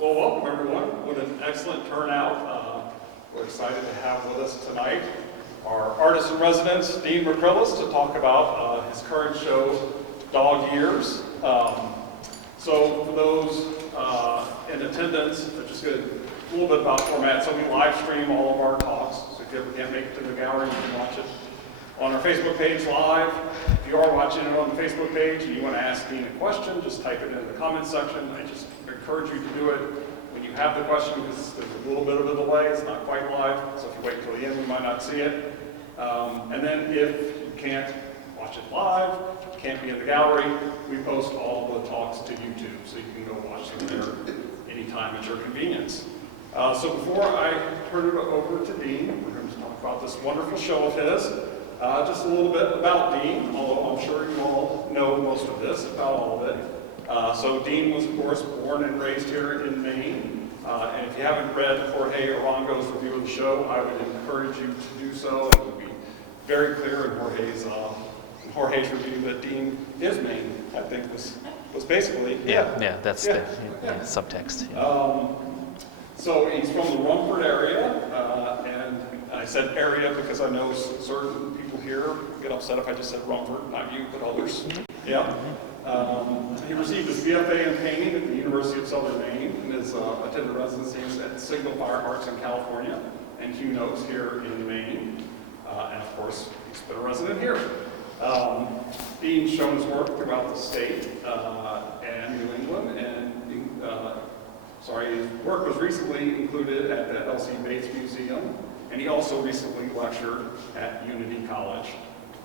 Well, welcome everyone. What an excellent turnout. We're excited to have with us tonight our artist in residence, Dean McCrillis, to talk about his current show, Dog Years. So for those in attendance, I'm just going to a little bit about format. So we live stream all of our talks. So if you ever can't make it to the gallery, you can watch it on our Facebook page live. If you are watching it on the Facebook page and you want to ask Dean a question, just type it in the comments section. I just encourage you to do it when you have the question, because there's a little bit of a delay. It's not quite live, so if you wait until the end, we might not see it. And then if you can't watch it live, can't be in the gallery, we post all the talks to YouTube, so you can go watch them there anytime at your convenience. So before I turn it over to Dean, we're going to talk about this wonderful show of his. Just a little bit about Dean, although I'm sure you all know most of this, about all of it. So Dean was, of course, born and raised here in Maine. And if you haven't read Jorge Arango's review of the show, I would encourage you to do so. It would be very clear in Jorge's review that Dean is Maine, I think was basically. Yeah, that's the subtext. Yeah. So he's from the Rumford area, and I said area because I know certain people here get upset if I just said Rumford, not you, but others. Yeah. He received his BFA in painting at the University of Southern Maine and has attended residencies at Signal Fire Arts in California and Hugh Noakes here in Maine. And of course, he's been a resident here. Dean's shown his work throughout the state and New England, and his work was recently included at the L.C. Bates Museum, and he also recently lectured at Unity College.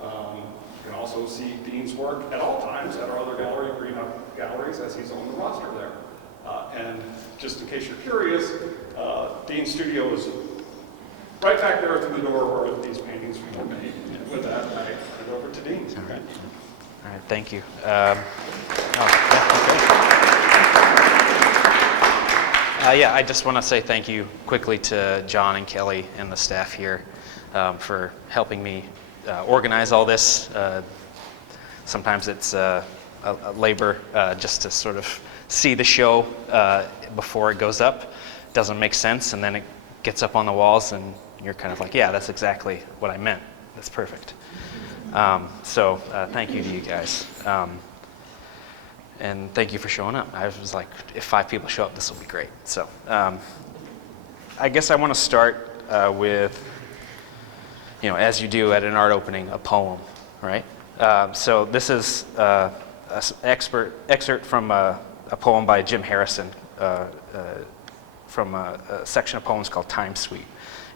You can also see Dean's work at all times at our other gallery, Green Up Galleries, as he's on the roster there. And just in case you're curious, Dean's studio is right back there through the door where these paintings were made. And with that, I turn it over to Dean. All right, thank you. I just want to say thank you quickly to John and Kelly and the staff here for helping me organize all this. Sometimes it's a labor just to sort of see the show before it goes up. It doesn't make sense, and then it gets up on the walls and you're kind of like, yeah, that's exactly what I meant. That's perfect. So thank you to you guys. And thank you for showing up. I was like, if 5 people show up, this will be great. So I guess I want to start with, as you do at an art opening, a poem, right? So this is an excerpt from a poem by Jim Harrison from a section of poems called Time Sweet.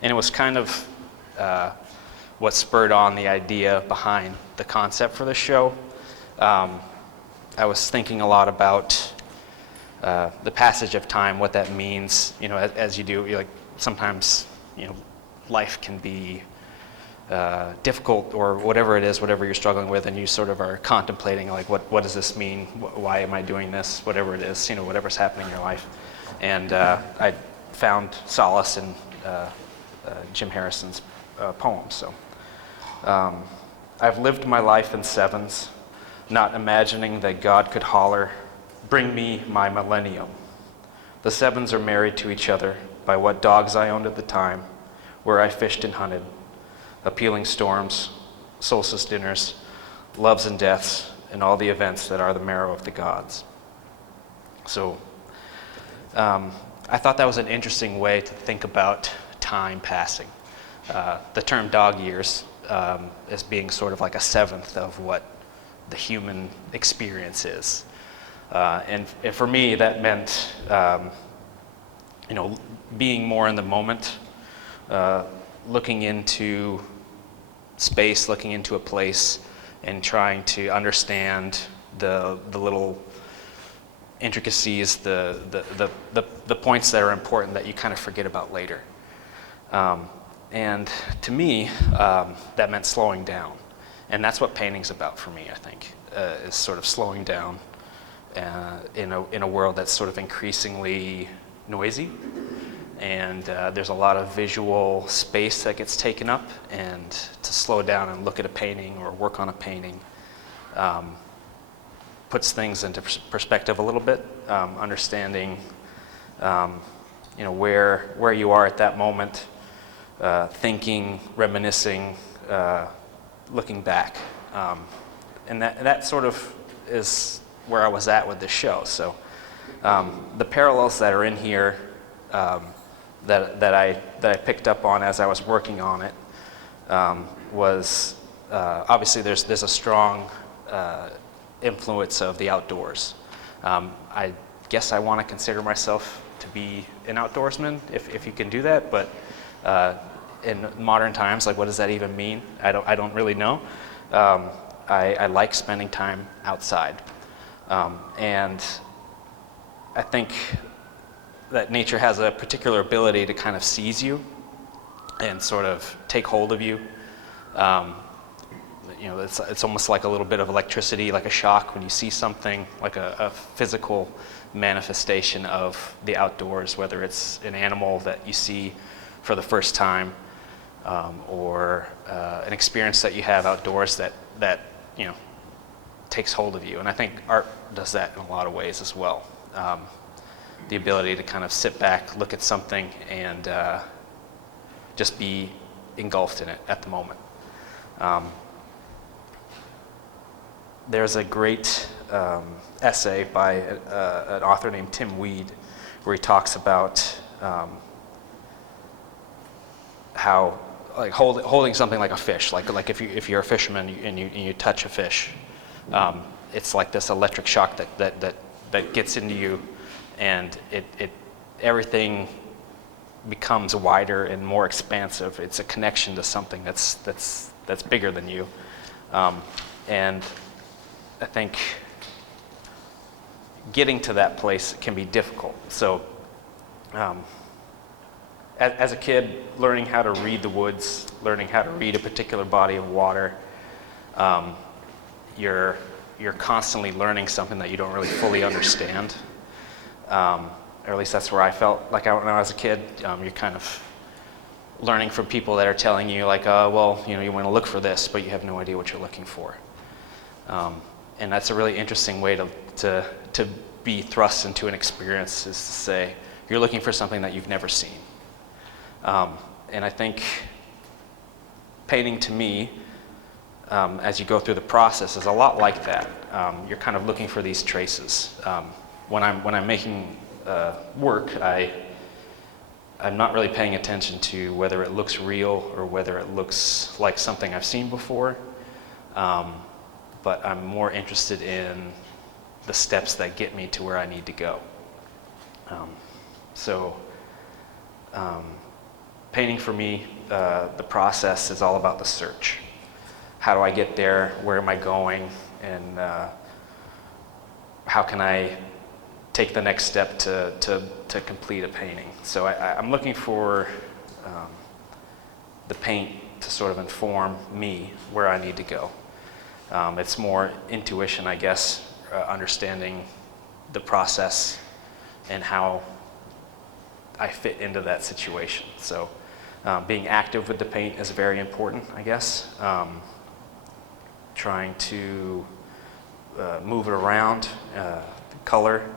And it was kind of what spurred on the idea behind the concept for the show. I was thinking a lot about the passage of time, what that means, as you do, like sometimes, life can be difficult or whatever it is, whatever you're struggling with, and you sort of are contemplating like, what does this mean? Why am I doing this? Whatever it is, whatever's happening in your life. And I found solace in Jim Harrison's poem. So I've lived my life in sevens, not imagining that God could holler, bring me my millennium. The sevens are married to each other by what dogs I owned at the time, where I fished and hunted, appealing storms, solstice dinners, loves and deaths, and all the events that are the marrow of the gods. So I thought that was an interesting way to think about time passing. The term dog years as being sort of like a seventh of what the human experience is. And for me, that meant, being more in the moment, looking into space, looking into a place, and trying to understand the little intricacies, the points that are important that you kind of forget about later. And to me, that meant slowing down. And that's what painting's about for me, I think, is sort of slowing down in a world that's sort of increasingly noisy. And there's a lot of visual space that gets taken up, and to slow down and look at a painting or work on a painting puts things into perspective a little bit, understanding where you are at that moment, thinking, reminiscing, looking back. And that sort of is where I was at with this show. So the parallels that are in here that I picked up on as I was working on it was obviously there's a strong influence of the outdoors. I guess I want to consider myself to be an outdoorsman, if you can do that, but in modern times, like, what does that even mean? I don't really know. I like spending time outside, and I think that nature has a particular ability to kind of seize you and sort of take hold of you. It's almost like a little bit of electricity, like a shock when you see something, like a physical manifestation of the outdoors, whether it's an animal that you see for the first time, or an experience that you have outdoors that takes hold of you. And I think art does that in a lot of ways as well. The ability to kind of sit back, look at something, and just be engulfed in it at the moment. There's a great essay by an author named Tim Weed where he talks about how, like, holding something like a fish, like if you're a fisherman and you touch a fish, it's like this electric shock that gets into you, and everything becomes wider and more expansive. It's a connection to something that's bigger than you, and I think getting to that place can be difficult. So as a kid, learning how to read the woods, learning how to read a particular body of water, you're constantly learning something that you don't really fully understand. Or at least that's where I felt like when I was a kid. You're kind of learning from people that are telling you, like, you want to look for this, but you have no idea what you're looking for. And that's a really interesting way to be thrust into an experience, is to say, you're looking for something that you've never seen. And I think painting, to me, as you go through the process, is a lot like that. You're kind of looking for these traces. When I'm making work, I'm not really paying attention to whether it looks real or whether it looks like something I've seen before. But I'm more interested in the steps that get me to where I need to go. Painting for me, the process is all about the search. How do I get there? Where am I going? And how can I take the next step to complete a painting? So I'm looking for the paint to sort of inform me where I need to go. It's more intuition, I guess, understanding the process and how I fit into that situation. So being active with the paint is very important, I guess. Trying to move it around. Color,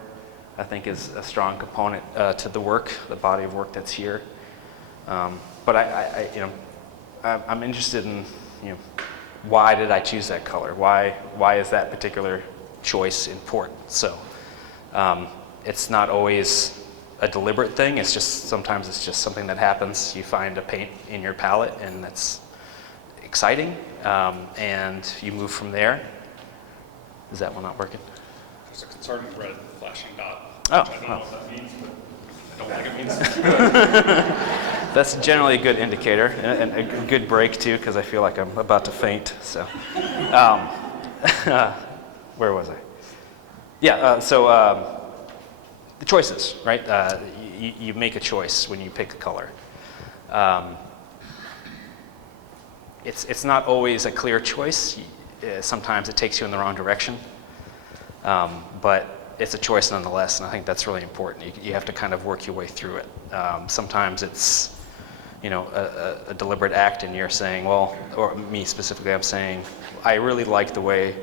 I think, is a strong component to the work, the body of work that's here. But I'm interested in, why did I choose that color? Why is that particular choice important? So it's not always a deliberate thing. Sometimes it's just something that happens. You find a paint in your palette, and that's exciting, and you move from there. Is that one not working? There's a concerning red flashing dot. Oh, I don't know what that means, but I don't think it means. That's generally a good indicator, and a good break too, because I feel like I'm about to faint. So, where was I? Yeah. The choices, right? You make a choice when you pick a color. It's not always a clear choice. Sometimes it takes you in the wrong direction, but it's a choice nonetheless, and I think that's really important. You have to kind of work your way through it. Sometimes it's a deliberate act, and you're saying, well, or me specifically, I'm saying, I really like the way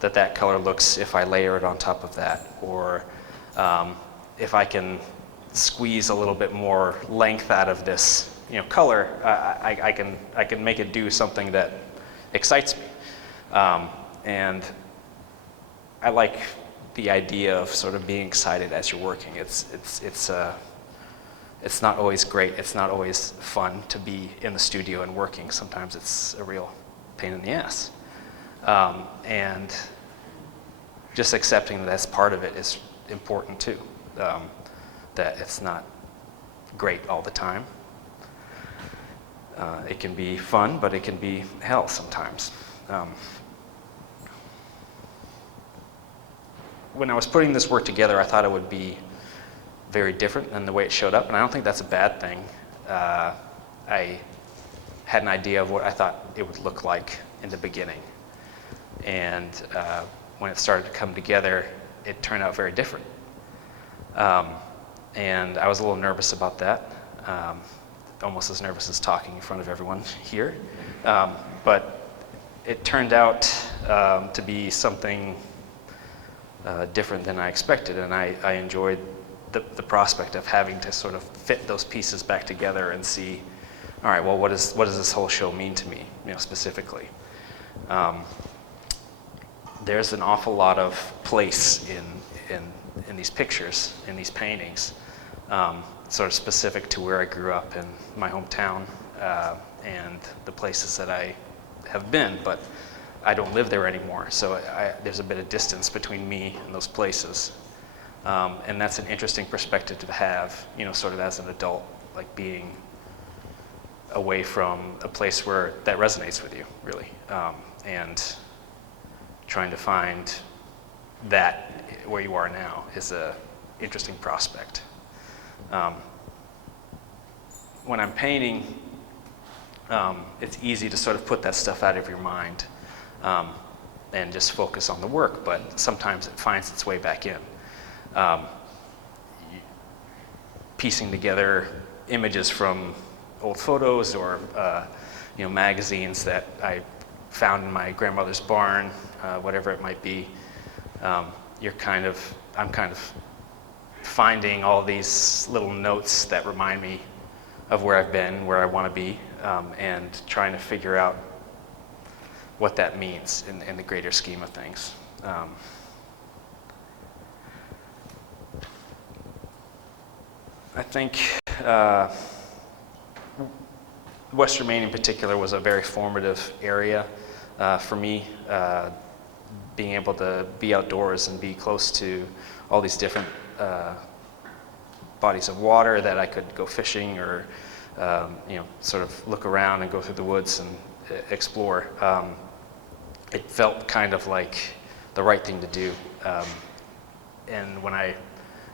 that color looks if I layer it on top of that, or if I can squeeze a little bit more length out of this, color, I can make it do something that excites me. And I like the idea of sort of being excited as you're working. It's not always great. It's not always fun to be in the studio and working. Sometimes it's a real pain in the ass. And just accepting that that's part of it is important too. That it's not great all the time. It can be fun, but it can be hell sometimes. When I was putting this work together, I thought it would be very different than the way it showed up, and I don't think that's a bad thing. I had an idea of what I thought it would look like in the beginning, and when it started to come together, it turned out very different. And I was a little nervous about that, almost as nervous as talking in front of everyone here. But it turned out to be something different than I expected, and I enjoyed the prospect of having to sort of fit those pieces back together and see, all right, well, what does this whole show mean to me, specifically? There's an awful lot of place in these pictures, in these paintings, sort of specific to where I grew up in my hometown and the places that I have been, but I don't live there anymore, so there's a bit of distance between me and those places. And that's an interesting perspective to have, sort of as an adult, like being away from a place where that resonates with you, really, and trying to find that where you are now is a interesting prospect. When I'm painting, it's easy to sort of put that stuff out of your mind and just focus on the work, but sometimes it finds its way back in. Piecing together images from old photos or magazines that I found in my grandmother's barn, whatever it might be. I'm kind of finding all these little notes that remind me of where I've been, where I want to be, and trying to figure out what that means in the greater scheme of things. I think Western Maine in particular was a very formative area for me, being able to be outdoors and be close to all these different bodies of water that I could go fishing or sort of look around and go through the woods and explore. It felt kind of like the right thing to do. And when I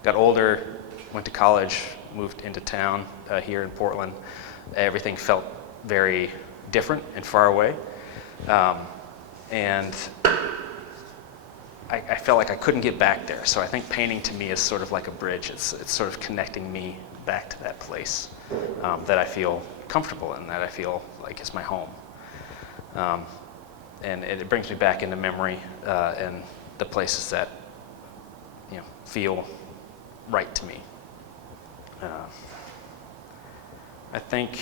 got older, went to college, moved into town here in Portland, everything felt very different and far away. And I felt like I couldn't get back there. So I think painting to me is sort of like a bridge. It's sort of connecting me back to that place that I feel comfortable in, that I feel like is my home. And it brings me back into memory and the places that feel right to me. I think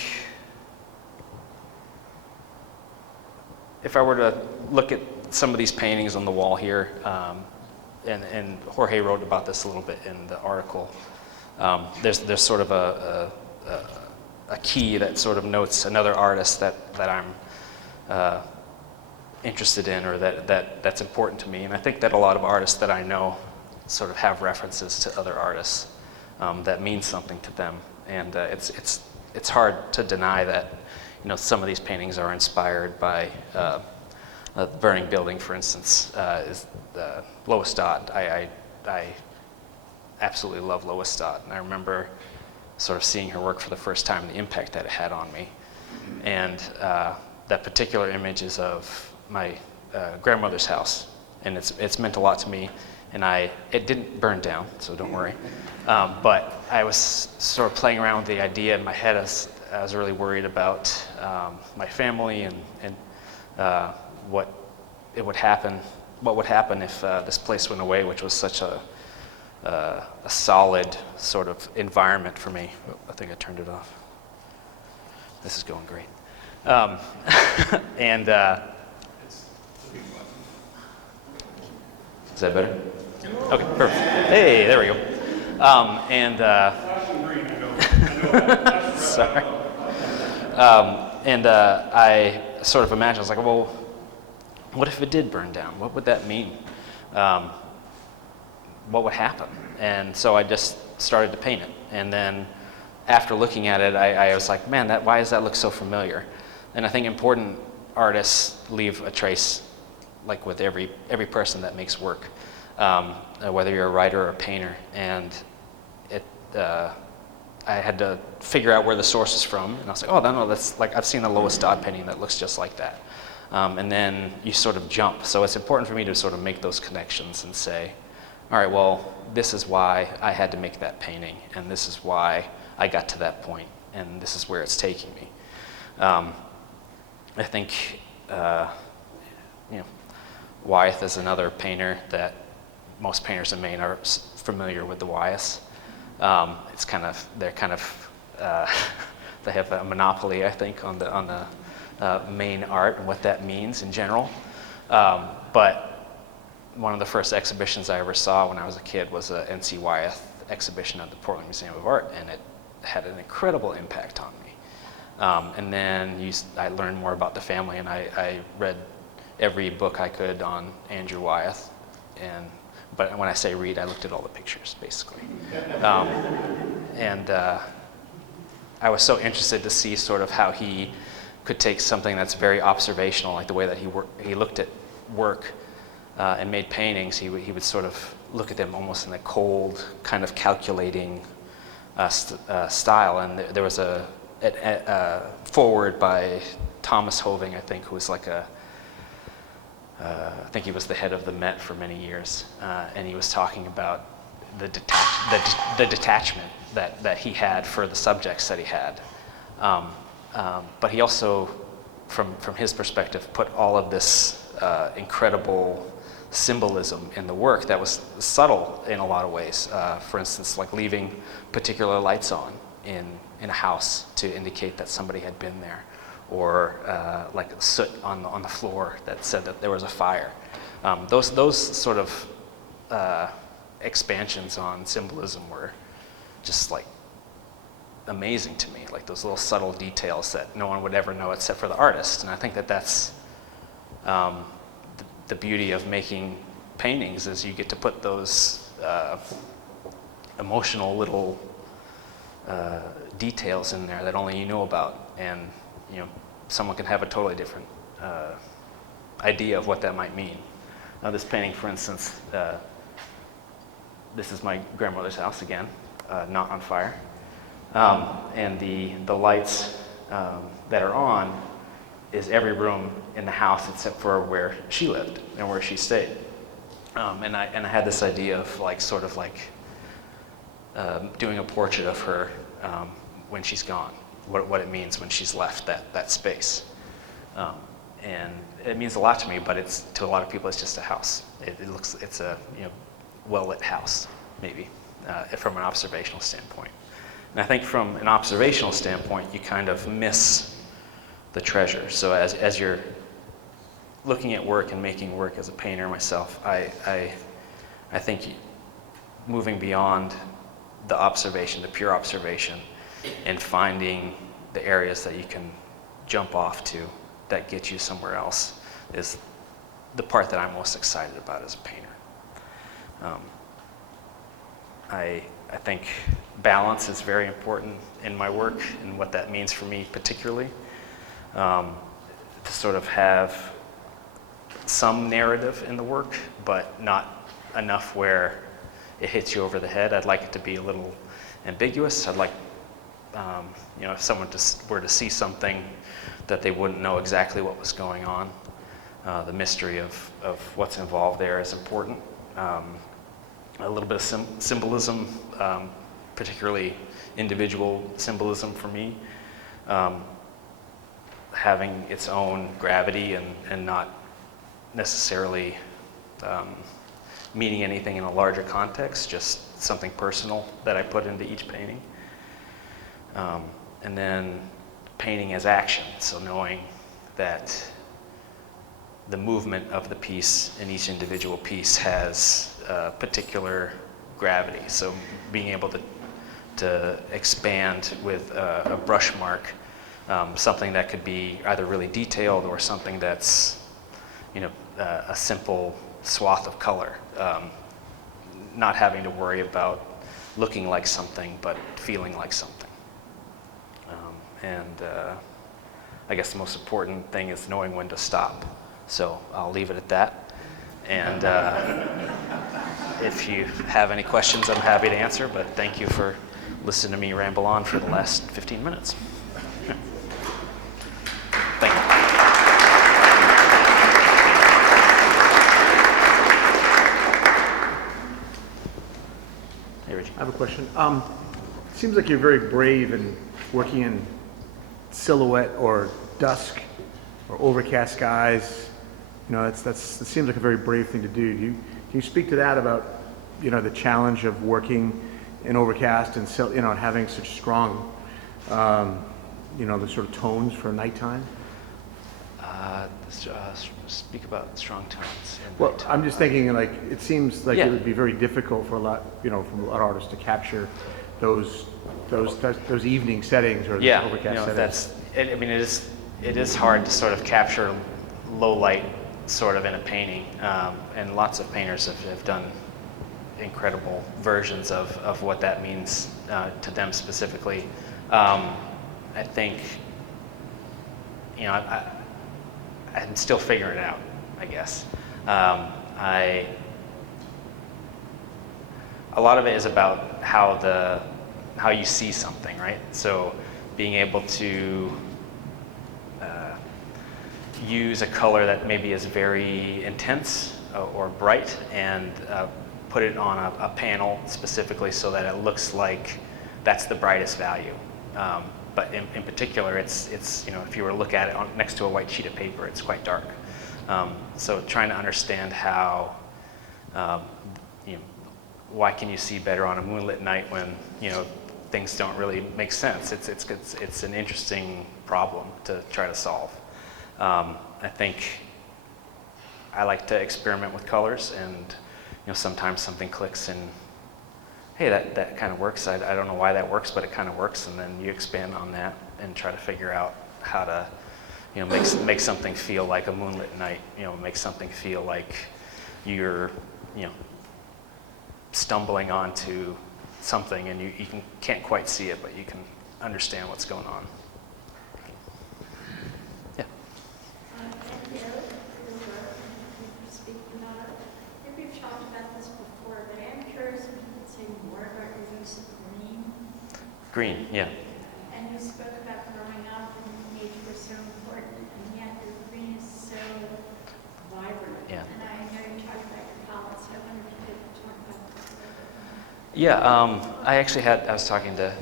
if I were to look at some of these paintings on the wall here, and Jorge wrote about this a little bit in the article, there's sort of a key that sort of notes another artist that I'm interested in, or that's important to me. And I think that a lot of artists that I know sort of have references to other artists that mean something to them. And it's hard to deny that some of these paintings are inspired by a burning building, for instance, is Lois Stott. I absolutely love Lois Stott, and I remember sort of seeing her work for the first time, the impact that it had on me. And that particular image is of my grandmother's house, and it's meant a lot to me. And it didn't burn down, so don't worry. But I was sort of playing around with the idea in my head as I was really worried about my family and what would happen if this place went away, which was such a a solid sort of environment for me. Oh, I think I turned it off. This is going great. And is that better? Okay, perfect. Hey, there we go. Sorry. I sort of imagined, I was like, well, what if it did burn down? What would that mean? What would happen? And so I just started to paint it. And then after looking at it, I was like, man, why does that look so familiar? And I think important artists leave a trace, like with every person that makes work, whether you're a writer or a painter. And I had to figure out where the source is from. And I was like, oh, no, that's like, I've seen the Lois Dodd painting that looks just like that. And then you sort of jump. So it's important for me to sort of make those connections and say, all right, well, this is why I had to make that painting, and this is why I got to that point, and this is where it's taking me. I think, Wyeth is another painter that most painters in Maine are familiar with the Wyeths. They have a monopoly, I think, on the Maine art and what that means in general. But one of the first exhibitions I ever saw when I was a kid was a N.C. Wyeth exhibition at the Portland Museum of Art, and it had an incredible impact on me. And then I learned more about the family, and I read every book I could on Andrew Wyeth. But when I say read, I looked at all the pictures, basically. I was so interested to see sort of how he could take something that's very observational, like the way that he looked at work and made paintings. He would sort of look at them almost in a cold, kind of calculating style. And there was a foreword by Thomas Hoving, I think, who was like I think he was the head of the Met for many years, and he was talking about the detachment that he had for the subjects that he had. But he also, from his perspective, put all of this incredible symbolism in the work that was subtle in a lot of ways. For instance, like leaving particular lights on in a house to indicate that somebody had been there, or like soot on the floor that said that there was a fire. Those sort of expansions on symbolism were just like amazing to me, like those little subtle details that no one would ever know except for the artist. And I think that that's the beauty of making paintings, is you get to put those emotional little details in there that only you know about, and someone can have a totally different idea of what that might mean. This painting, for instance, this is my grandmother's house again, not on fire, and the lights that are on is every room in the house except for where she lived and where she stayed. And I had this idea of doing a portrait of her when she's gone, what it means when she's left that space. And it means a lot to me, but to a lot of people it's just a house. It's a well-lit house, maybe, from an observational standpoint. And I think from an observational standpoint, you kind of miss the treasure. So as you're looking at work and making work as a painter myself, I think moving beyond the observation, the pure observation, and finding the areas that you can jump off to that get you somewhere else is the part that I'm most excited about as a painter. I think balance is very important in my work, and what that means for me particularly. To sort of have some narrative in the work, but not enough where it hits you over the head. I'd like it to be a little ambiguous. I'd like, if someone were to see something, that they wouldn't know exactly what was going on. The mystery of what's involved there is important. A little bit of symbolism, particularly individual symbolism for me, having its own gravity and not necessarily meaning anything in a larger context, just something personal that I put into each painting. And then painting as action, so knowing that the movement of the piece in each individual piece has particular gravity. So being able to expand with a brush mark, something that could be either really detailed or something that's, a simple swath of color. Not having to worry about looking like something, but feeling like something. I guess the most important thing is knowing when to stop. So I'll leave it at that. And if you have any questions, I'm happy to answer, but thank you for listening to me ramble on for the last 15 minutes. Thank you. Hey, Richie. I have a question. It seems like you're very brave in working in silhouette or dusk or overcast skies. That seems like a very brave thing to do. Can you speak to that about, the challenge of working in overcast and having such strong, the sort of tones for nighttime? Speak about strong tones. Well, I'm just thinking, like, it seems like Yeah. it would be very difficult for a lot of artists to capture those evening settings or the overcast settings. It is hard to sort of capture low light sort of in a painting, and lots of painters have done incredible versions of what that means to them specifically. I think, I'm still figuring it out, I guess. A lot of it is about how you see something, right? So being able to use a color that maybe is very intense or bright and put it on a panel specifically so that it looks like that's the brightest value. But in particular, it's if you were to look at it next to a white sheet of paper, it's quite dark. So trying to understand how, why can you see better on a moonlit night when things don't really make sense? It's an interesting problem to try to solve. I think I like to experiment with colors, and sometimes something clicks and hey, that kind of works. I don't know why that works, but it kind of works, and then you expand on that and try to figure out how to make something feel like a moonlit night. Make something feel like you're stumbling onto something and you can't quite see it, but you can understand what's going on. Yeah. Thank you for the work and for speaking about it. I think we've talked about this before, but I'm curious if you could say more about your use of green. Green, yeah. And you spoke about growing up and nature was so important, and yet your green is so vibrant. Yeah. And I know you talked about your palette, so I wonder if you could talk about that. Yeah, I was talking to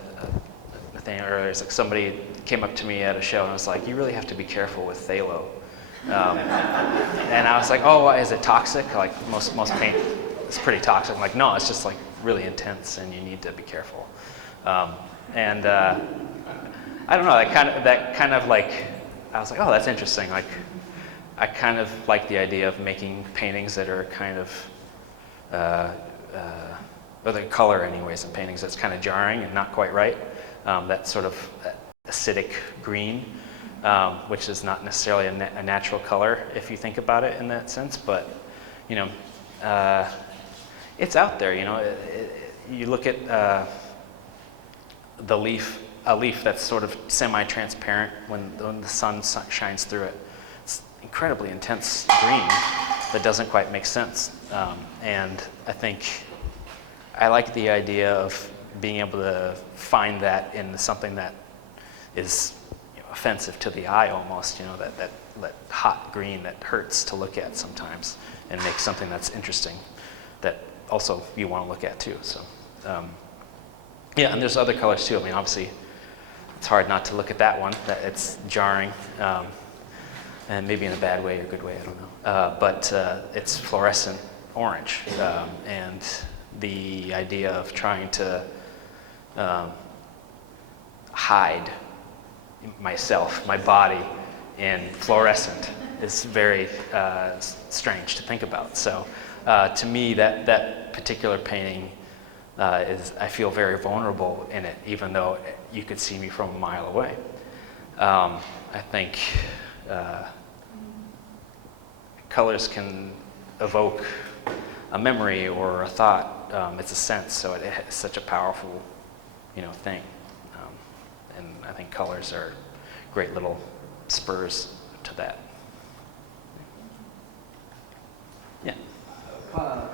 Nathaniel earlier. It's like somebody came up to me at a show and was like, you really have to be careful with phthalo. And I was like, oh, why, is it toxic? Like most paint is pretty toxic. I'm like, no, it's just like really intense and you need to be careful. I don't know, that kind of like, I was like, oh, that's interesting. Like, I kind of like the idea of making paintings that are kind of, or the color anyways in paintings that's kind of jarring and not quite right. That sort of acidic green, which is not necessarily a natural color if you think about it in that sense, but it's out there. You look at a leaf that's sort of semi-transparent when the sun shines through it. It's incredibly intense green that doesn't quite make sense, and I think I like the idea of being able to find that in something that is offensive to the eye almost, that hot green that hurts to look at sometimes, and make something that's interesting that also you want to look at too. So yeah, and there's other colors too. I mean, obviously it's hard not to look at that one, that it's jarring, and maybe in a bad way or good way, I don't know. But it's fluorescent orange, and the idea of trying to hide myself, my body, in fluorescent is very strange to think about. So to me, that particular painting I feel very vulnerable in it, even though you could see me from a mile away. I think colors can evoke a memory or a thought. It's a sense, so it's such a powerful, thing. And I think colors are great little spurs to that. Yeah.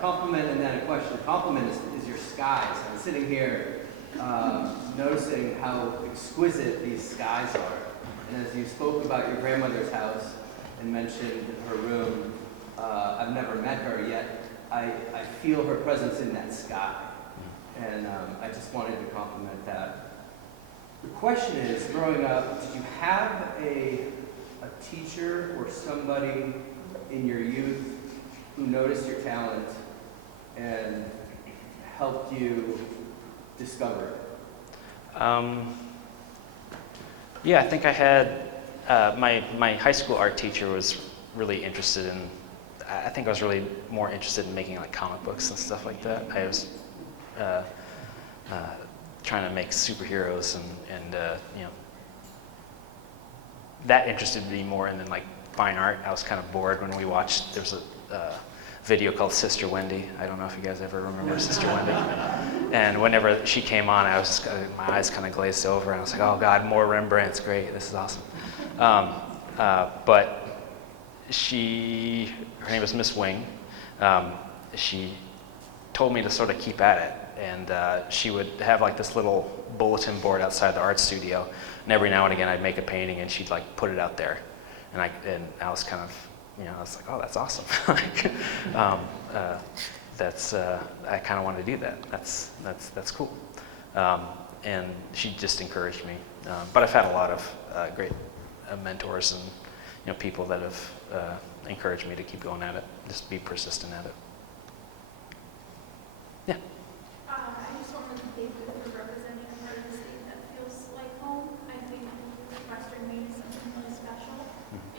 Compliment and then a question. Compliment is your skies. I'm sitting here noticing how exquisite these skies are. And as you spoke about your grandmother's house and mentioned her room, I've never met her yet. I feel her presence in that sky. And I just wanted to compliment that. The question is, growing up, did you have a teacher or somebody in your youth who noticed your talent and helped you discover it? Yeah, I think I had, my high school art teacher was really interested in, I think I was really more interested in making like comic books and stuff like that. I was trying to make superheroes and that interested me more. And then like fine art, I was kind of bored when we watched, there was a video called Sister Wendy. I don't know if you guys ever remember Sister Wendy. And whenever she came on, I was my eyes kind of glazed over, and I was like, oh God, more Rembrandt's great. This is awesome. But her name was Miss Wing. She told me to sort of keep at it, and she would have like this little bulletin board outside the art studio, and every now and again I'd make a painting, and she'd like put it out there, and I was kind of, I was like, oh, that's awesome. I kind of wanted to do that. That's cool. And she just encouraged me. But I've had a lot of great mentors and people that have encouraged me to keep going at it, just be persistent at it. Yeah. I just wanted to thank you for representing a part of the state that feels like home. I think Western Maine is something really special,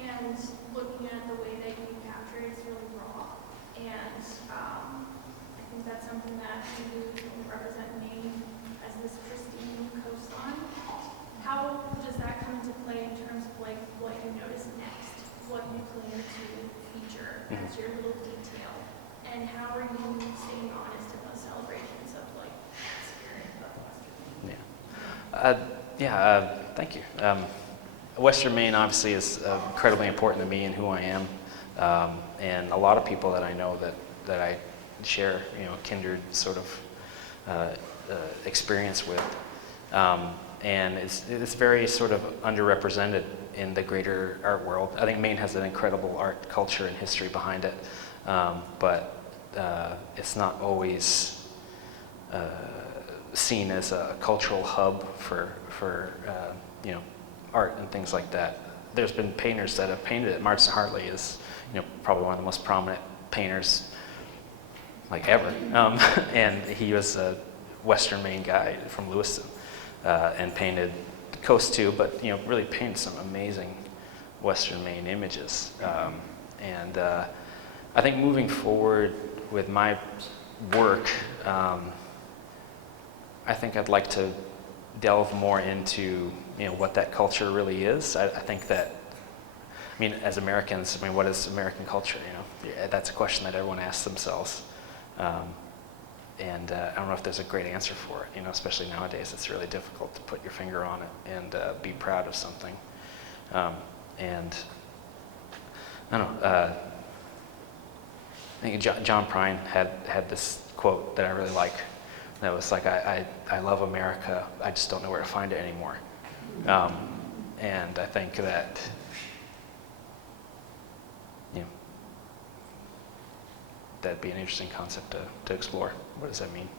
and looking at the way that you capture it is really raw. And I think that's something that you represent Maine as this pristine coastline. How does that come into play in terms of like what you notice next, what you plan to feature as your little detail, and how are you staying honest in those celebrations of like spirit of Western Maine? Thank you. Western Maine obviously is incredibly important to me and who I am, and a lot of people that I know that I share, kindred sort of experience with, and it's very sort of underrepresented in the greater art world. I think Maine has an incredible art culture and history behind it, but it's not always seen as a cultural hub for art and things like that. There's been painters that have painted it. Martin Hartley is probably one of the most prominent painters like ever, and he was a Western Maine guy from Lewiston, and painted the coast too, but really painted some amazing Western Maine images. And I think moving forward with my work, I think I'd like to delve more into what that culture really is. I think that, as Americans, what is American culture? That's a question that everyone asks themselves. And I don't know if there's a great answer for it, especially nowadays. It's really difficult to put your finger on it and be proud of something. And I don't know, I think John Prine had this quote that I really like. That was like, I love America, I just don't know where to find it anymore. And I think that, that'd be an interesting concept to explore. What does that mean?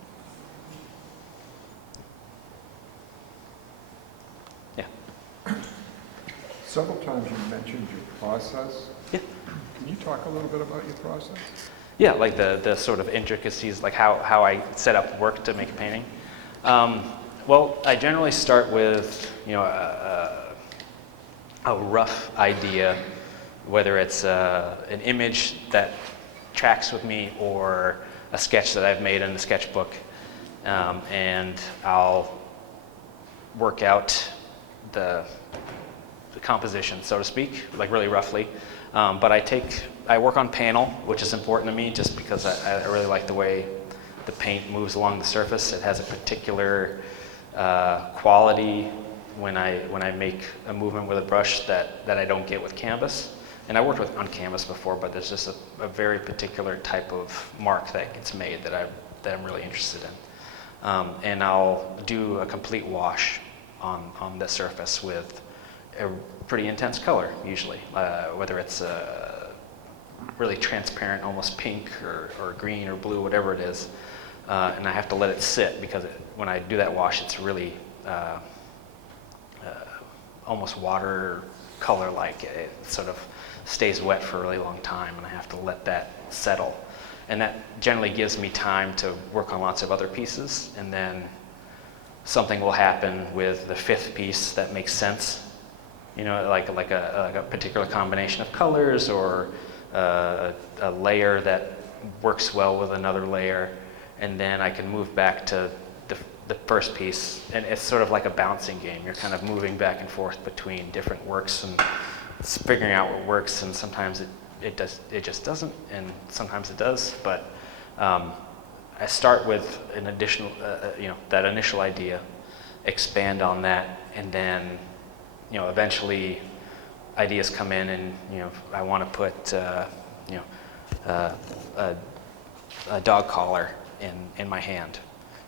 Yeah. Several times you mentioned your process. Yeah. Can you talk a little bit about your process? Yeah, like the sort of intricacies, like how I set up work to make a painting. Well, I generally start with, you know, a rough idea, whether it's an image that tracks with me or a sketch that I've made in the sketchbook, and I'll work out the composition, so to speak, like really roughly. But I work on panel, which is important to me just because I really like the way the paint moves along the surface. It has a particular quality when I make a movement with a brush that I don't get with canvas. And I worked on canvas before, but there's just a very particular type of mark that gets made that I'm really interested in. And I'll do a complete wash on the surface with a pretty intense color, usually, whether it's really transparent, almost pink or green or blue, whatever it is. And I have to let it sit because when I do that wash, it's really almost water color-like. It sort of stays wet for a really long time, and I have to let that settle. And that generally gives me time to work on lots of other pieces, and then something will happen with the fifth piece that makes sense. You know, like a particular combination of colors or a layer that works well with another layer, and then I can move back to the first piece, and it's sort of like a bouncing game. You're kind of moving back and forth between different works and figuring out what works, and sometimes it just doesn't, and sometimes it does. But I start with an additional, that initial idea, expand on that, and then, eventually ideas come in, and I want to put a dog collar in my hand.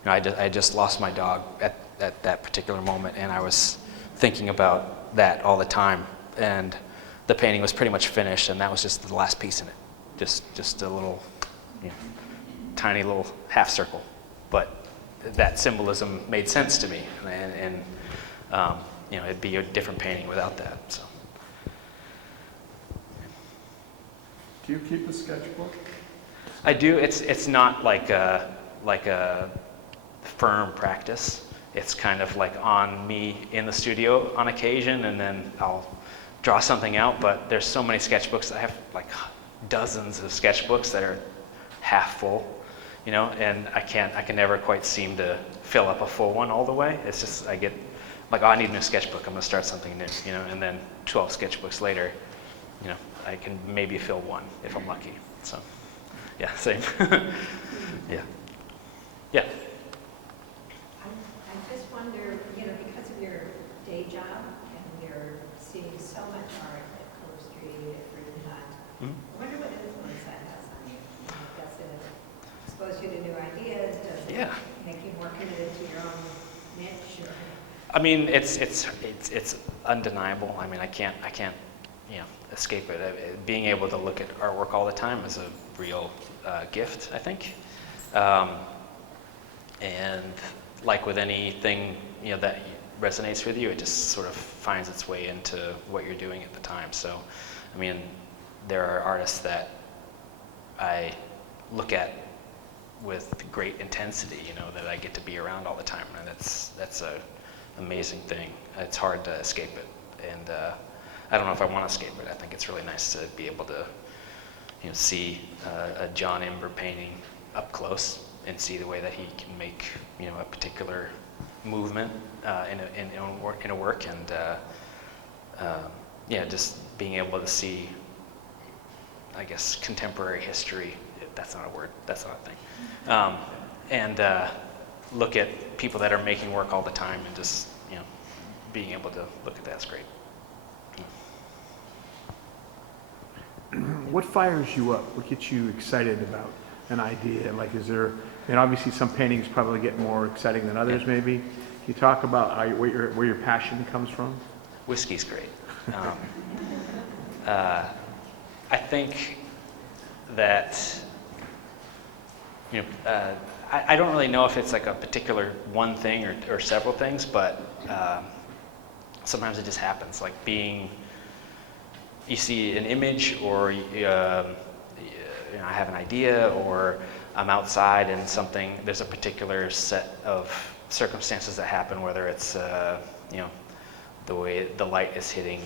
I just lost my dog at that particular moment, and I was thinking about that all the time. And the painting was pretty much finished, and that was just the last piece in it. Just a little, tiny little half circle. But that symbolism made sense to me, and it'd be a different painting without that. So. Do you keep a sketchbook? I do. It's not like a firm practice. It's kind of like on me in the studio on occasion, and then I'll draw something out. But there's so many sketchbooks. I have like dozens of sketchbooks that are half full, and I can never quite seem to fill up a full one all the way. It's just I get like, I need a new sketchbook. I'm gonna start something new, and then 12 sketchbooks later, I can maybe fill one if I'm lucky. So, yeah, same. Yeah. Yeah. I just wonder, because of your day job and you're seeing so much art at Cove Street, at Fremont, I wonder what influence that has on you. Does it expose you to new ideas? Does it make you more committed to your own niche? Or? I mean, it's undeniable. I mean, I can't escape it. Being able to look at artwork all the time is a real gift, I think. And like with anything, that resonates with you, it just sort of finds its way into what you're doing at the time. So, I mean, there are artists that I look at with great intensity, that I get to be around all the time, and that's a amazing thing. It's hard to escape it, and I don't know if I want to escape it. I think it's really nice to be able to, see a John Imber painting up close and see the way that he can make, a particular movement in a work, and just being able to see, I guess, contemporary history. That's not a word. That's not a thing. And look at people that are making work all the time, and just being able to look at that's great. What fires you up? What gets you excited about an idea? Like, is there, obviously some paintings probably get more exciting than others, maybe. Can you talk about where your passion comes from? Whiskey's great. I think that, I don't really know if it's like a particular one thing or several things, but sometimes it just happens. Like you see an image, or I have an idea, or I'm outside and there's a particular set of circumstances that happen, whether it's the way the light is hitting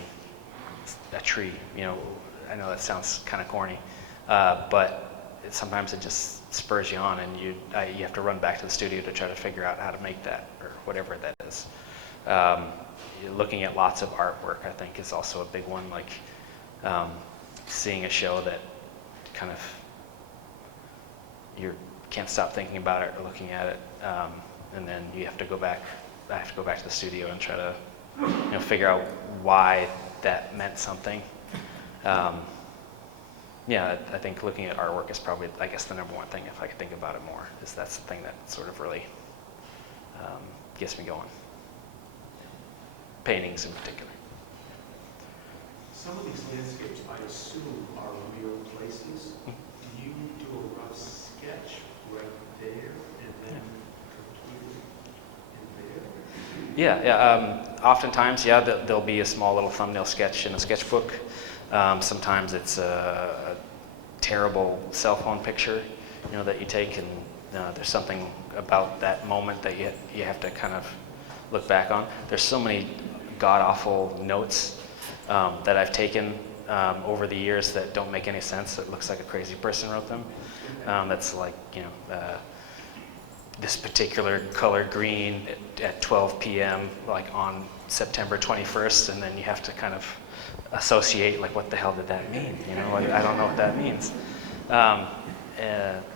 a tree. I know that sounds kind of corny, but sometimes it just spurs you on, and you have to run back to the studio to try to figure out how to make that, or whatever that is. Looking at lots of artwork, I think, is also a big one. Like seeing a show that kind of you can't stop thinking about it or looking at it, and then you have to go back. I have to go back to the studio and try to figure out why that meant something. Yeah, I think looking at artwork is probably, I guess, the number one thing, if I could think about it more, is that's the thing that sort of really gets me going. Paintings in particular. Some of these landscapes, I assume, are real places. Do you do a rough sketch right there and then complete it in there? Yeah. Oftentimes, there'll be a small little thumbnail sketch in a sketchbook. Sometimes it's a terrible cell phone picture, that you take, and there's something about that moment that you have to kind of look back on. There's so many god-awful notes that I've taken over the years that don't make any sense. It looks like a crazy person wrote them. That's like, this particular color green at 12 p.m. like on September 21st, and then you have to kind of associate, like, what the hell did that mean? I don't know what that means.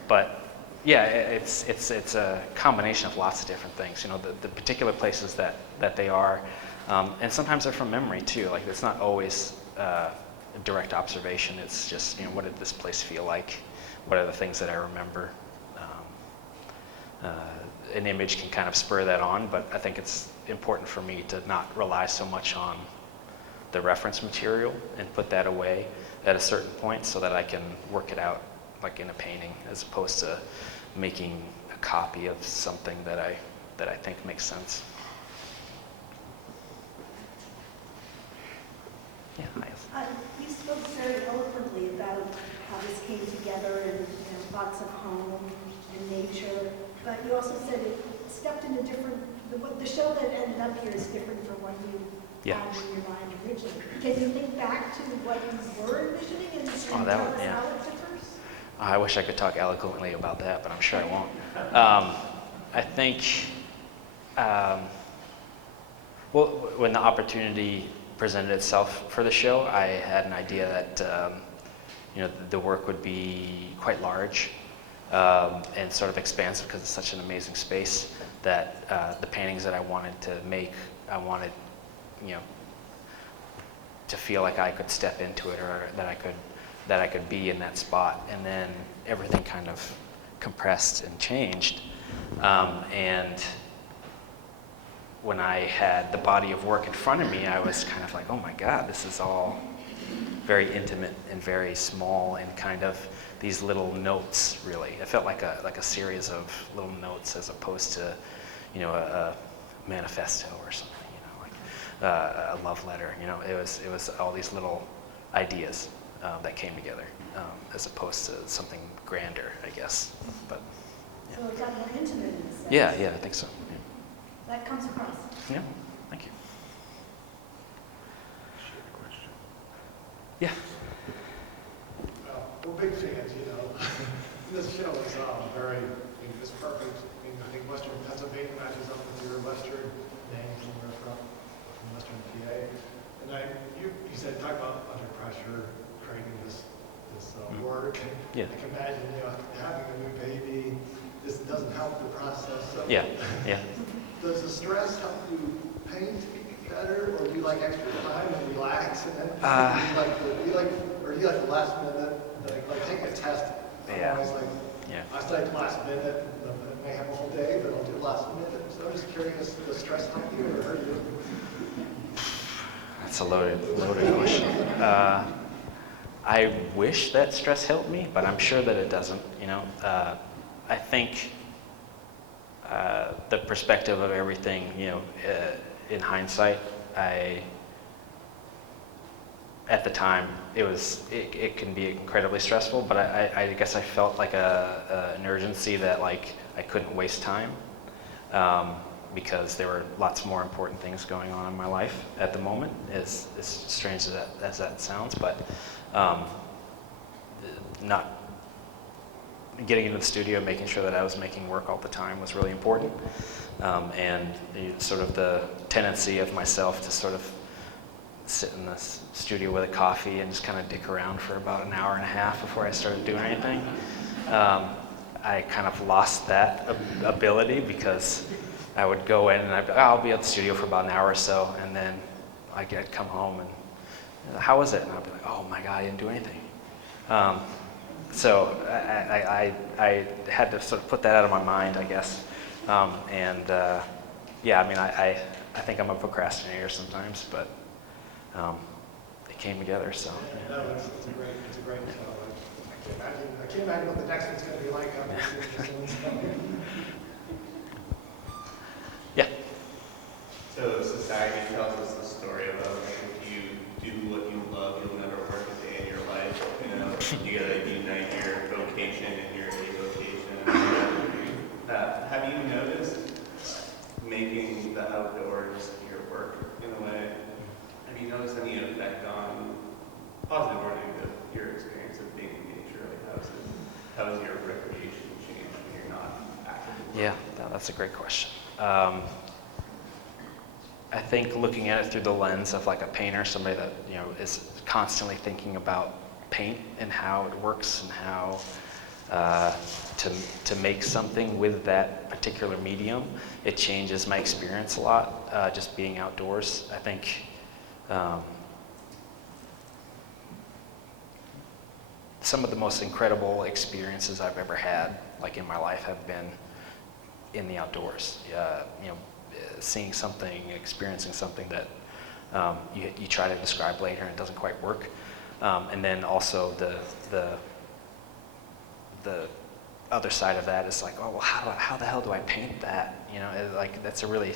But yeah, it's a combination of lots of different things. The particular places that they are, and sometimes they're from memory too. Like, it's not always a direct observation. It's just, what did this place feel like? What are the things that I remember? An image can kind of spur that on, but I think it's important for me to not rely so much on the reference material and put that away at a certain point so that I can work it out like in a painting, as opposed to making a copy of something that I think makes sense. Yeah, hi. You spoke very eloquently about how this came together and thoughts of home and nature, but you also said it stepped in a different, the show that ended up here is different from what you had in your mind originally. Can you think back to what you were envisioning and tell us how it differs? I wish I could talk eloquently about that, but I'm sure I won't. I think, when the opportunity presented itself for the show, I had an idea that the work would be quite large and sort of expansive, because it's such an amazing space, that the paintings that I wanted to make, I wanted to feel like I could step into it, or that I could be in that spot. And then everything kind of compressed and changed. And when I had the body of work in front of me, I was kind of like, oh my God, this is all very intimate and very small, and kind of these little notes, really. It felt like a series of little notes, as opposed to, a manifesto or something, a love letter. It was all these little ideas that came together, as opposed to something grander, I guess. But yeah. So it got more intimate in a sense. Yeah, I think so. Yeah. That comes across. Yeah, thank you. Yeah. Well, we're big fans, This show is it's perfect. I think Western Pennsylvania matches up with your Western name from Western PA. And you said, talk about under pressure, creating this work. Yeah. I can imagine, having a new baby, this doesn't help the process. So Yeah. Does the stress help you paint better, or do you like extra time and relax, and then do you like the last minute, like take a test? Yeah. I'm always like, I study the last minute. I may have a whole day, but I'll do the last minute. So I'm just curious, does stress help you or hurt you? That's a loaded question. I wish that stress helped me, but I'm sure that it doesn't. I think the perspective of everything, in hindsight, I at the time, it can be incredibly stressful, but I guess I felt like an urgency that like I couldn't waste time, because there were lots more important things going on in my life at the moment, as strange as that sounds, but not getting into the studio, making sure that I was making work all the time was really important, and sort of the tendency of myself to sort of sit in the studio with a coffee and just kind of dick around for about an hour and a half before I started doing anything. I kind of lost that ability because I would go in and I'll be at the studio for about an hour or so, and then I'd come home and, how was it? And I'd be like, oh my God, I didn't do anything. So I had to sort of put that out of my mind, I guess. Yeah, I mean, I think I'm a procrastinator sometimes, but it came together, so. Yeah, no, it's a great show. I can't imagine what the next one's going to be like. Yeah. So society tells us the story about if you do what you love, you'll never work a day in your life. You know, you gotta unite your vocation and your avocation. Have you noticed making the outdoors your work in a way? Have you noticed any effect on, positive or negative, your experience of being in nature? Like how has your recreation changed when you're not actively? Yeah, that's a great question. I think looking at it through the lens of like a painter, somebody that is constantly thinking about paint and how it works and how to make something with that particular medium, it changes my experience a lot. Just being outdoors, I think. Some of the most incredible experiences I've ever had, like in my life, have been in the outdoors. Seeing something, experiencing something that you try to describe later and it doesn't quite work. And then also the other side of that is like, oh, well, how the hell do I paint that? Like that's a really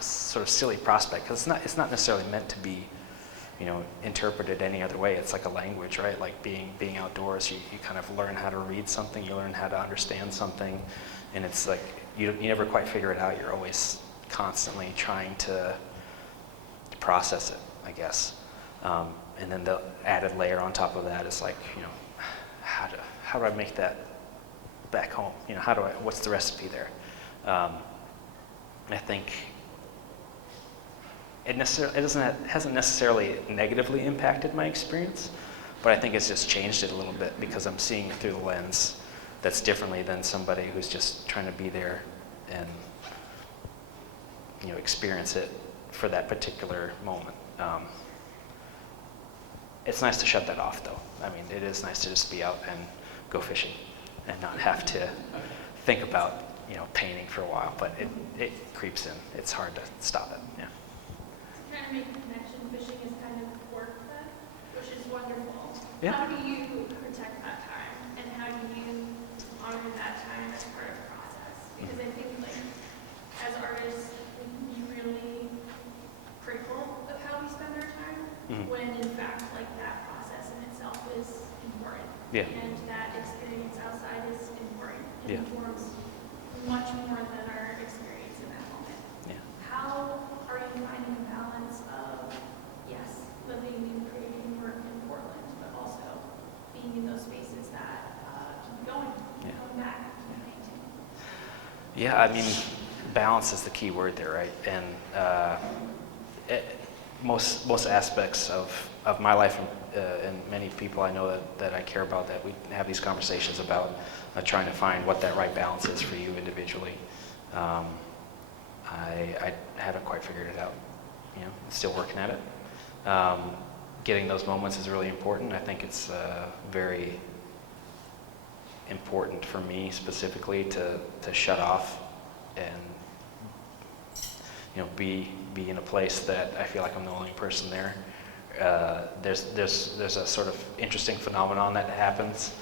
sort of silly prospect, because it's not necessarily meant to be interpreted any other way. It's like a language, right? Like being outdoors, you kind of learn how to read something, you learn how to understand something, and it's like you never quite figure it out. You're always constantly trying to process it, I guess. And then the added layer on top of that is like, how do I make that back home? What's the recipe there? I think it hasn't necessarily negatively impacted my experience, but I think it's just changed it a little bit because I'm seeing it through the lens that's differently than somebody who's just trying to be there and experience it for that particular moment. It's nice to shut that off, though. I mean, it is nice to just be out and go fishing and not have to think about painting for a while, but it creeps in. It's hard to stop it. Yeah. Trying to make a connection, fishing is kind of work then, which is wonderful. Yeah. How do you protect that time, and how do you honor that time as part of the process? Because I think, like, as artists, we can be really critical of how we spend our time, when in fact, like, that process in itself is important. Yeah. And that experience outside is important. It Yeah. informs much more than our experience in that moment. Yeah. How are you finding a balance of, yes, living and creating work in Portland, but also being in those spaces that keep going, Yeah. coming back, keep painting? Yeah, I mean, balance is the key word there, right? And most aspects of my life and many people I know that I care about, that we have these conversations about trying to find what that right balance is for you individually. I haven't quite figured it out. Still working at it. Getting those moments is really important. I think it's very important for me specifically to shut off and be in a place that I feel like I'm the only person there. There's a sort of interesting phenomenon that happens.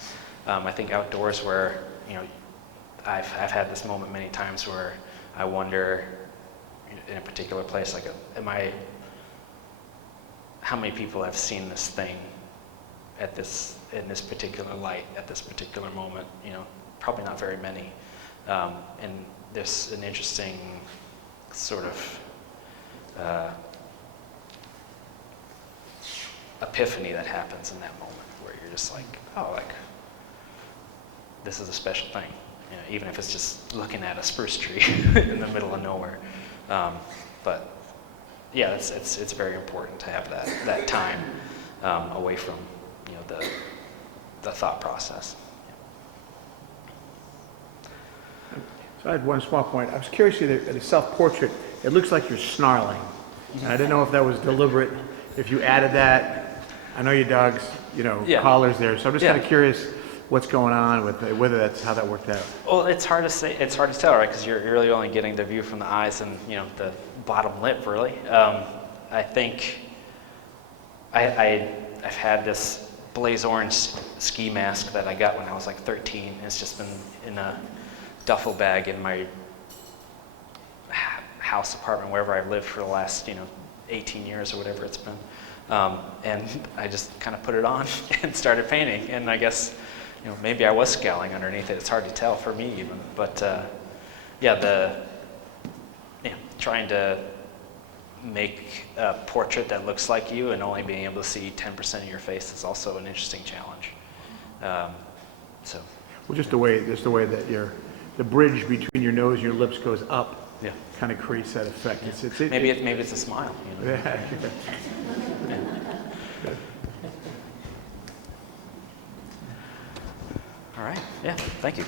I think outdoors where I've had this moment many times where I wonder in a particular place, like, how many people have seen this thing at this, in this particular light, at this particular moment? You know, probably not very many. And there's an interesting sort of epiphany that happens in that moment, where you're just like, oh, like, this is a special thing. You know, even if it's just looking at a spruce tree in the middle of nowhere. But yeah, it's very important to have that time away from, you know, the thought process. So I had one small point. I was curious at a self-portrait, it looks like you're snarling. And I didn't know if that was deliberate, if you added that. I know your dog's, you know, Yeah. collar's there, so I'm just Yeah. kind of curious what's going on with whether that's how that worked out. Well, it's hard to say. It's hard to tell, right? Because you're really only getting the view from the eyes and, you know, the bottom lip, really. I think I've had this blaze orange ski mask that I got when I was like 13. It's just been in a duffel bag in my house, apartment, wherever I've lived for the last, you know, 18 years or whatever it's been. And I just kind of put it on and started painting. And I guess, you know, maybe I was scowling underneath it. It's hard to tell for me even. But yeah, trying to make a portrait that looks like you and only being able to see 10% of your face is also an interesting challenge. So. Well, just the way that the bridge between your nose and your lips goes up, Yeah. kind of creates that effect. Maybe it's a smile. You know? Yeah. All right. Yeah. Thank you.